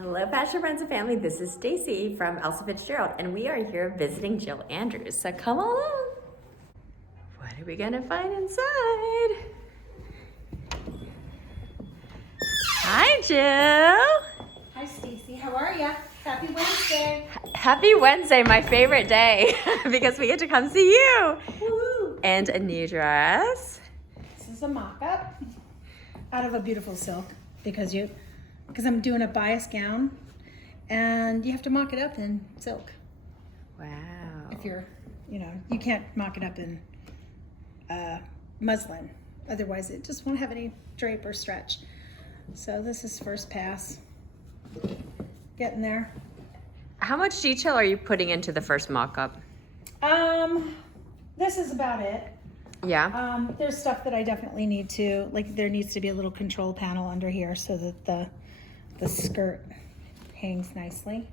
Hello, Fashion Friends and Family. This is Stacy from Elsa Fitzgerald, and we are here visiting Jill Andrews. So come along. What are we gonna find inside? Hi, Jill. Hi, Stacy. How are ya? Happy Wednesday. Happy Wednesday, my favorite day, because we get to come see you. Woohoo! And a new dress. This is a mock-up out of a beautiful silk because I'm doing a bias gown, and you have to mock it up in silk. Wow. If you can't mock it up in muslin. Otherwise, it just won't have any drape or stretch. So this is first pass. Getting there. How much detail are you putting into the first mock-up? This is about it. Yeah. There's stuff that I definitely need to, like there needs to be a little control panel under here so that the skirt hangs nicely.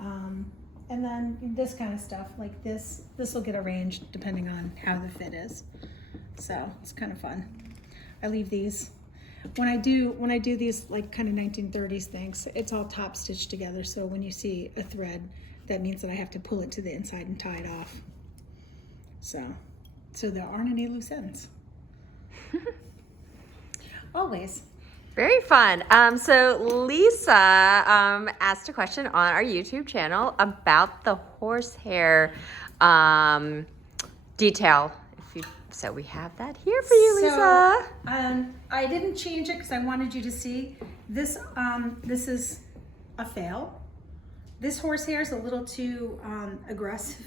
And then this kind of stuff, like this will get arranged depending on how the fit is. So it's kind of fun. I leave these. When I do these like kind of 1930s things, it's all top stitched together. So when you see a thread, that means that I have to pull it to the inside and tie it off. So there aren't any loose ends. Always. Very fun. So Lisa asked a question on our YouTube channel about the horsehair detail. So we have that here for you, Lisa. I didn't change it because I wanted you to see this. This is a fail. This horsehair is a little too aggressive.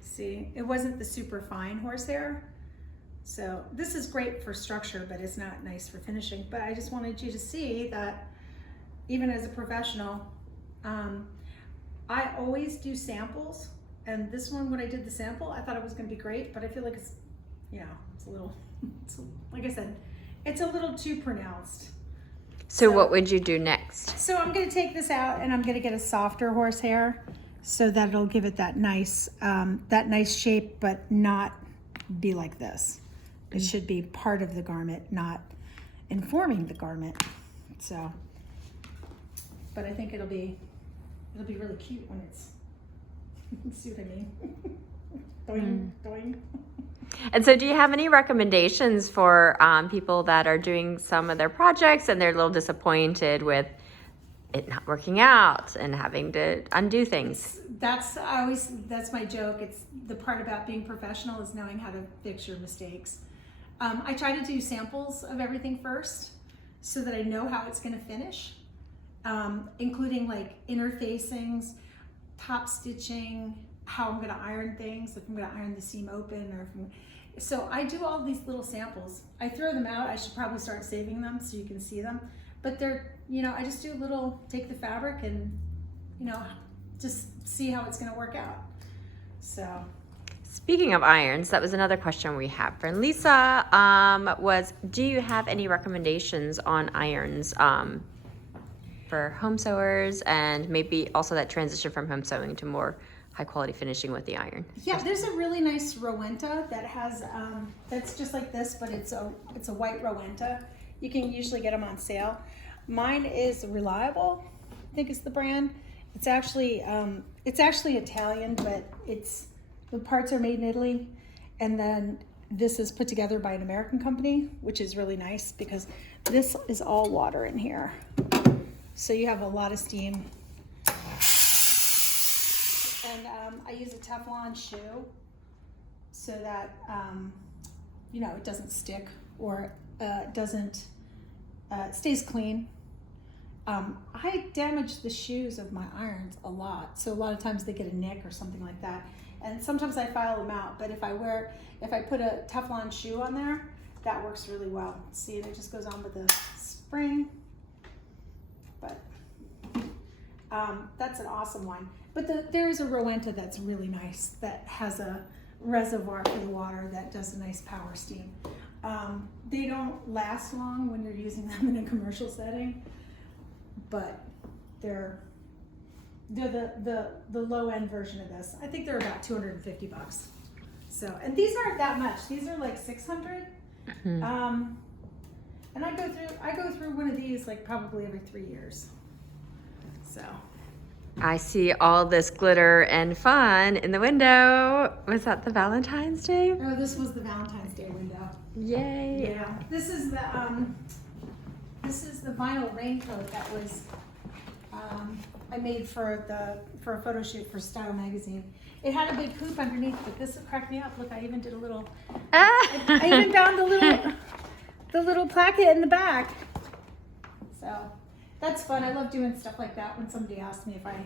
See, it wasn't the super fine horsehair. So this is great for structure, but it's not nice for finishing. But I just wanted you to see that even as a professional, I always do samples. And this one, when I did the sample, I thought it was going to be great, but I feel like it's a little, like I said, it's a little too pronounced. So what would you do next? So I'm going to take this out and I'm going to get a softer horsehair so that it'll give it that nice shape, but not be like this. It should be part of the garment, not informing the garment. So, but I think it'll be really cute when it's, see what I mean? Doing, doing. And so do you have any recommendations for people that are doing some of their projects and they're a little disappointed with it not working out and having to undo things? That's my joke. It's the part about being professional is knowing how to fix your mistakes. I try to do samples of everything first so that I know how it's going to finish, including like interfacings, top stitching, how I'm going to iron things, if I'm going to iron the seam open, so I do all these little samples. I throw them out. I should probably start saving them so you can see them. But they're, I just do a little, take the fabric and, just see how it's going to work out. So. Speaking of irons, that was another question we have from Lisa, was do you have any recommendations on irons for home sewers and maybe also that transition from home sewing to more high quality finishing with the iron? Yeah, there's a really nice Rowenta that has, that's just like this, but it's a white Rowenta. You can usually get them on sale. Mine is Reliable, I think is the brand. It's actually Italian, but the parts are made in Italy. And then this is put together by an American company, which is really nice because this is all water in here. So you have a lot of steam. And I use a Teflon shoe so that, it doesn't stick or it stays clean. I damage the shoes of my irons a lot. So a lot of times they get a nick or something like that. And sometimes I file them out, but if I put a Teflon shoe on there, that works really well. See, and it just goes on with the spring. But that's an awesome one. But there is a Rowenta that's really nice that has a reservoir for the water that does a nice power steam. They don't last long when you're using them in a commercial setting, but they're the low end version of this. I think they're about $250. So, and these aren't that much. These are like 600. And I go through one of these like probably every 3 years. So. I see all this glitter and fun in the window. Was that the Valentine's Day? Oh, this was the Valentine's Day window. Yay. Yeah. This is the vinyl raincoat that was I made for a photo shoot for Style magazine. It had a big hoop underneath, but this cracked me up. Look, I even did a little. I even found the little placket in the back. So that's fun. I love doing stuff like that when somebody asks me if I,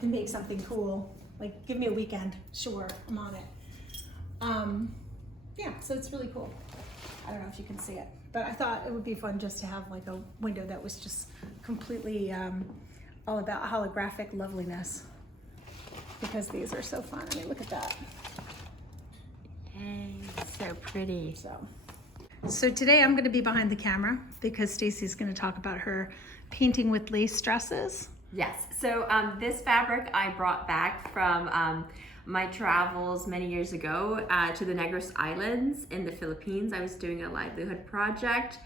can make something cool. Like, give me a weekend. Sure, I'm on it. Yeah, so it's really cool. I don't know if you can see it, but I thought it would be fun just to have like a window that was just completely all about holographic loveliness, because these are so fun. I mean, look at that. Yay, so pretty. So today I'm going to be behind the camera because Stacy's going to talk about her painting with lace dresses. Yes, so this fabric I brought back from my travels many years ago to the Negros Islands in the Philippines. I was doing a livelihood project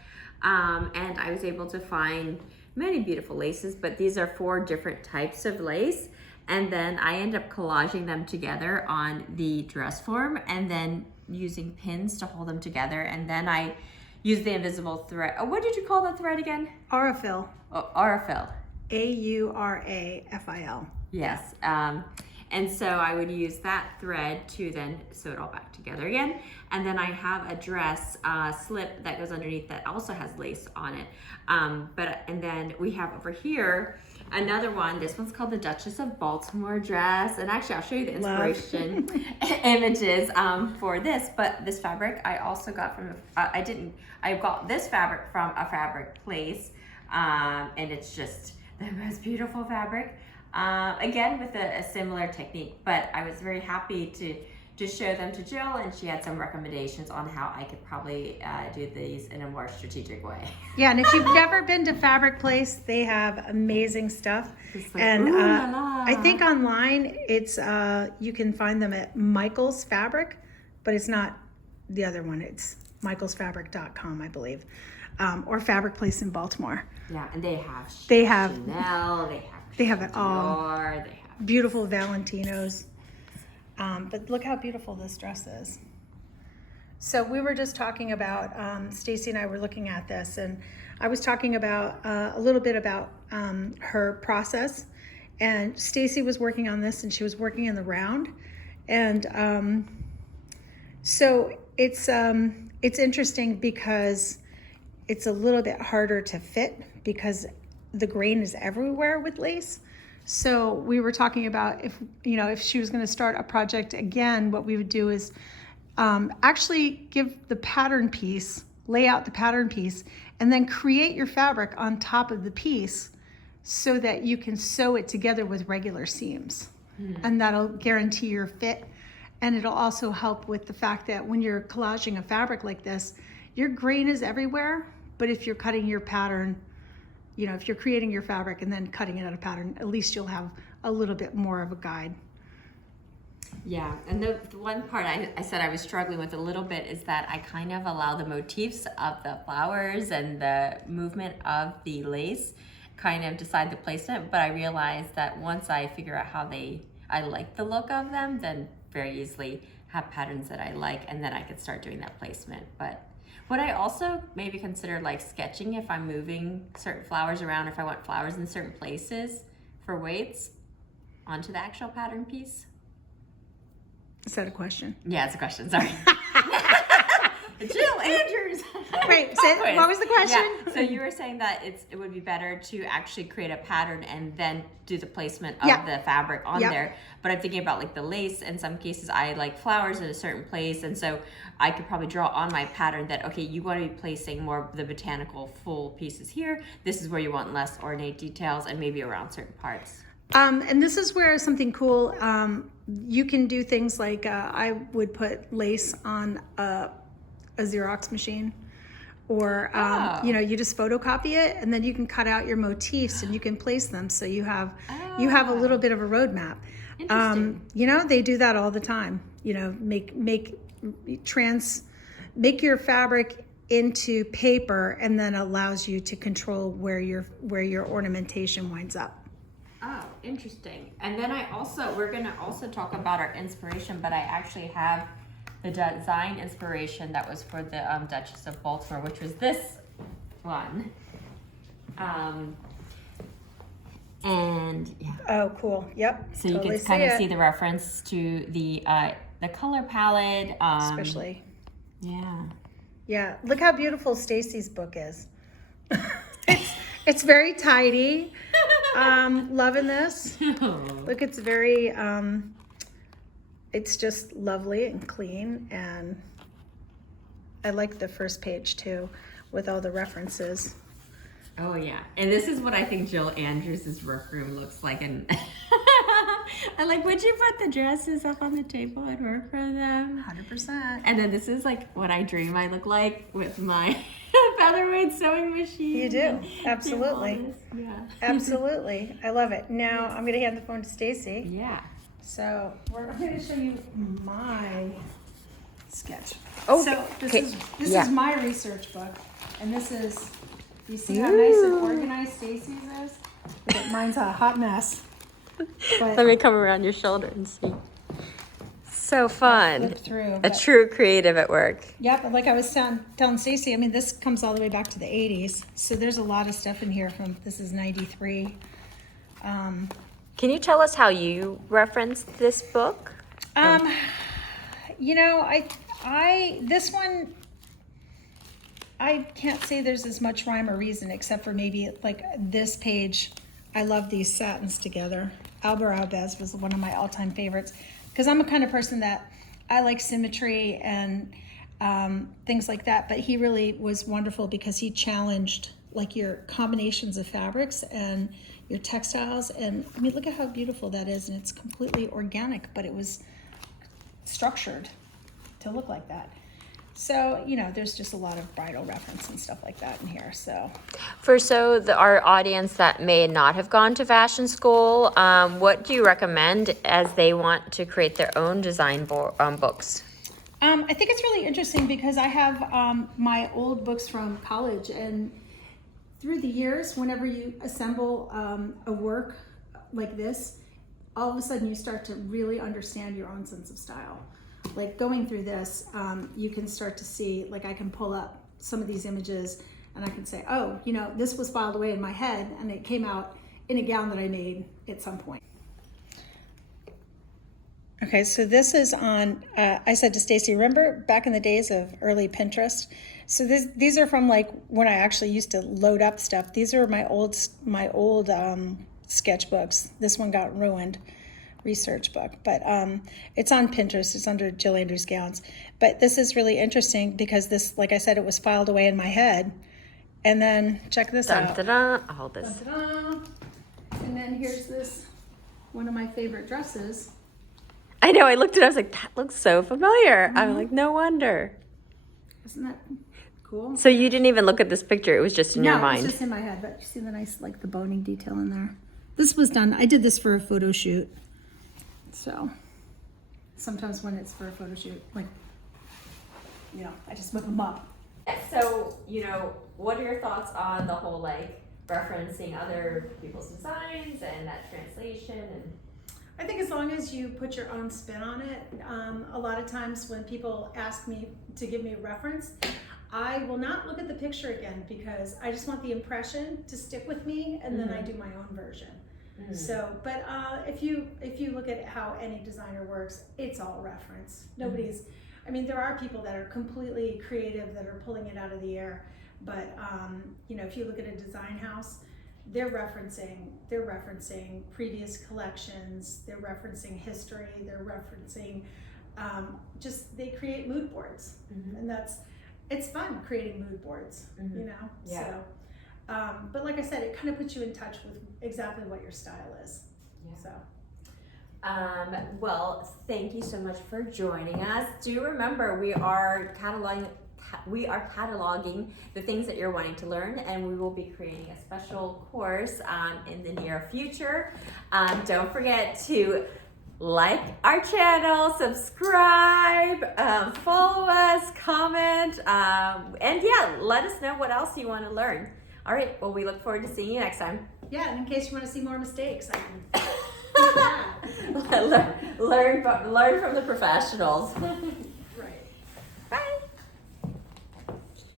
and I was able to find many beautiful laces, but these are 4 different types of lace. And then I end up collaging them together on the dress form and then using pins to hold them together. And then I use the invisible thread. Oh, what did you call that thread again? Aurafil. Oh, Aurafil. Aurafil. Yes. And so I would use that thread to then sew it all back together again. And then I have a dress slip that goes underneath that also has lace on it. And then we have over here another one. This one's called the Duchess of Baltimore dress. And actually, I'll show you the inspiration images for this. But this fabric I also got from, I got this fabric from a fabric place. And it's just the most beautiful fabric. Again, with a similar technique, but I was very happy to show them to Jill, and she had some recommendations on how I could probably do these in a more strategic way. Yeah, and if you've never been to Fabric Place, they have amazing stuff. Like, and ooh la la. I think online it's you can find them at Michael's Fabric, but it's not the other one. It's michaelsfabric.com, I believe, or Fabric Place in Baltimore. Yeah, and they have Chanel, they have it all. Dior, they have beautiful Valentinos. But look how beautiful this dress is. So we were just talking about, Stacy and I were looking at this, and I was talking about a little bit about her process. And Stacy was working on this, and she was working in the round. And so it's interesting because it's a little bit harder to fit because the grain is everywhere with lace. So we were talking about if she was going to start a project again, what we would do is actually give the pattern piece, lay out the pattern piece, and then create your fabric on top of the piece so that you can sew it together with regular seams. And that'll guarantee your fit. And it'll also help with the fact that when you're collaging a fabric like this, your grain is everywhere, but if you're cutting your pattern, if you're creating your fabric and then cutting it out of pattern, at least you'll have a little bit more of a guide. Yeah, and the one part I said I was struggling with a little bit is that I kind of allow the motifs of the flowers and the movement of the lace kind of decide the placement, but I realized that once I figure out how I like the look of them, then very easily have patterns that I like, and then I could start doing that placement. But would I also maybe consider like sketching if I'm moving certain flowers around, if I want flowers in certain places for weights onto the actual pattern piece? Is that a question? Yeah, it's a question, sorry. Jill Andrews. Wait, what was the question? Yeah, so you were saying that it would be better to actually create a pattern and then do the placement of the fabric on there. But I'm thinking about like the lace. In some cases, I like flowers in a certain place, and so I could probably draw on my pattern that, okay, you want to be placing more of the botanical full pieces here. This is where you want less ornate details, and maybe around certain parts. And this is where something cool, you can do things like I would put lace on a Xerox machine, or you just photocopy it, and then you can cut out your motifs and you can place them so you have a little bit of a roadmap. They do that all the time. Make your fabric into paper, and then allows you to control where your ornamentation winds up. Oh, interesting. And then we're going to also talk about our inspiration, but I actually have the design inspiration that was for the Duchess of Baltimore, which was this one. And yeah. Oh, cool. Yep. So you can kind of see the reference to the color palette. Especially. Yeah. Yeah. Look how beautiful Stacy's book is. It's very tidy. Loving this. Look, it's very, it's just lovely and clean. And I like the first page too, with all the references. Oh yeah, and this is what I think Jill Andrews' workroom looks like. And I like, would you put the dresses up on the table and work for them? 100%. And then this is like what I dream I look like with my featherweight sewing machine. You do, absolutely. Yeah, Absolutely. I love it. Now I'm gonna hand the phone to Stacy. yeah. So I'm gonna show you my sketch. Oh, so this okay. is my research book, and this is. You see how nice and organized Stacy's is? But mine's a hot mess. But Let me come around your shoulder and see. So fun. flip through. A true creative at work. Yep, and like I was telling Stacy, I mean, this comes all the way back to the 80s. So there's a lot of stuff in here this is 93. Can you tell us how you referenced this book? You know, this one, I can't say there's as much rhyme or reason except for maybe like this page. I love these satins together. Albert Albez was one of my all-time favorites because I'm a kind of person that I like symmetry and things like that. But he really was wonderful because he challenged like your combinations of fabrics and your textiles. And I mean, look at how beautiful that is. And it's completely organic, but it was structured to look like that. So, you know, there's just a lot of bridal reference and stuff like that in here. So, Our audience that may not have gone to fashion school, what do you recommend as they want to create their own design books? I think it's really interesting because I have my old books from college, and through the years, whenever you assemble a work like this, all of a sudden you start to really understand your own sense of style. Like going through this, you can start to see, like I can pull up some of these images and I can say, oh, you know, this was filed away in my head and it came out in a gown that I made at some point. Okay, so this is on, I said to Stacy, remember back in the days of early Pinterest? So these are from like when I actually used to load up stuff. These are my old sketchbooks. This one got ruined. Research book, but it's on Pinterest. It's under Jill Andrews Gowns. But this is really interesting because this, like I said, it was filed away in my head. And then check this out. All this. Dun-da-da. And then here's this, one of my favorite dresses. I know. I looked at it. I was like, that looks so familiar. Mm-hmm. I'm like, no wonder. Isn't that cool? So you didn't even look at this picture. It was just in your mind. No, it's just in my head. But you see the nice, like the boning detail in there. This was done. I did this for a photo shoot. So sometimes when it's for a photo shoot, like, you know, I just whip them up. So, you know, what are your thoughts on the whole, like, referencing other people's designs and that translation? And I think as long as you put your own spin on it, a lot of times when people ask me to give me a reference, I will not look at the picture again because I just want the impression to stick with me, and then I do my own version. So, but if you look at how any designer works, it's all reference. Nobody's, I mean, there are people that are completely creative that are pulling it out of the air, but you know, if you look at a design house, they're referencing previous collections, they're referencing history, they're referencing just they create mood boards, and it's fun creating mood boards, you know. Yeah. So. But like I said, it kind of puts you in touch with exactly what your style is. Yeah. So. Well, thank you so much for joining us. Do remember, we are cataloging the things that you're wanting to learn, and we will be creating a special course in the near future. Don't forget to like our channel, subscribe, follow us, comment, and yeah, let us know what else you want to learn. All right. Well, we look forward to seeing you next time. Yeah, and in case you want to see more mistakes, I can. learn from the professionals.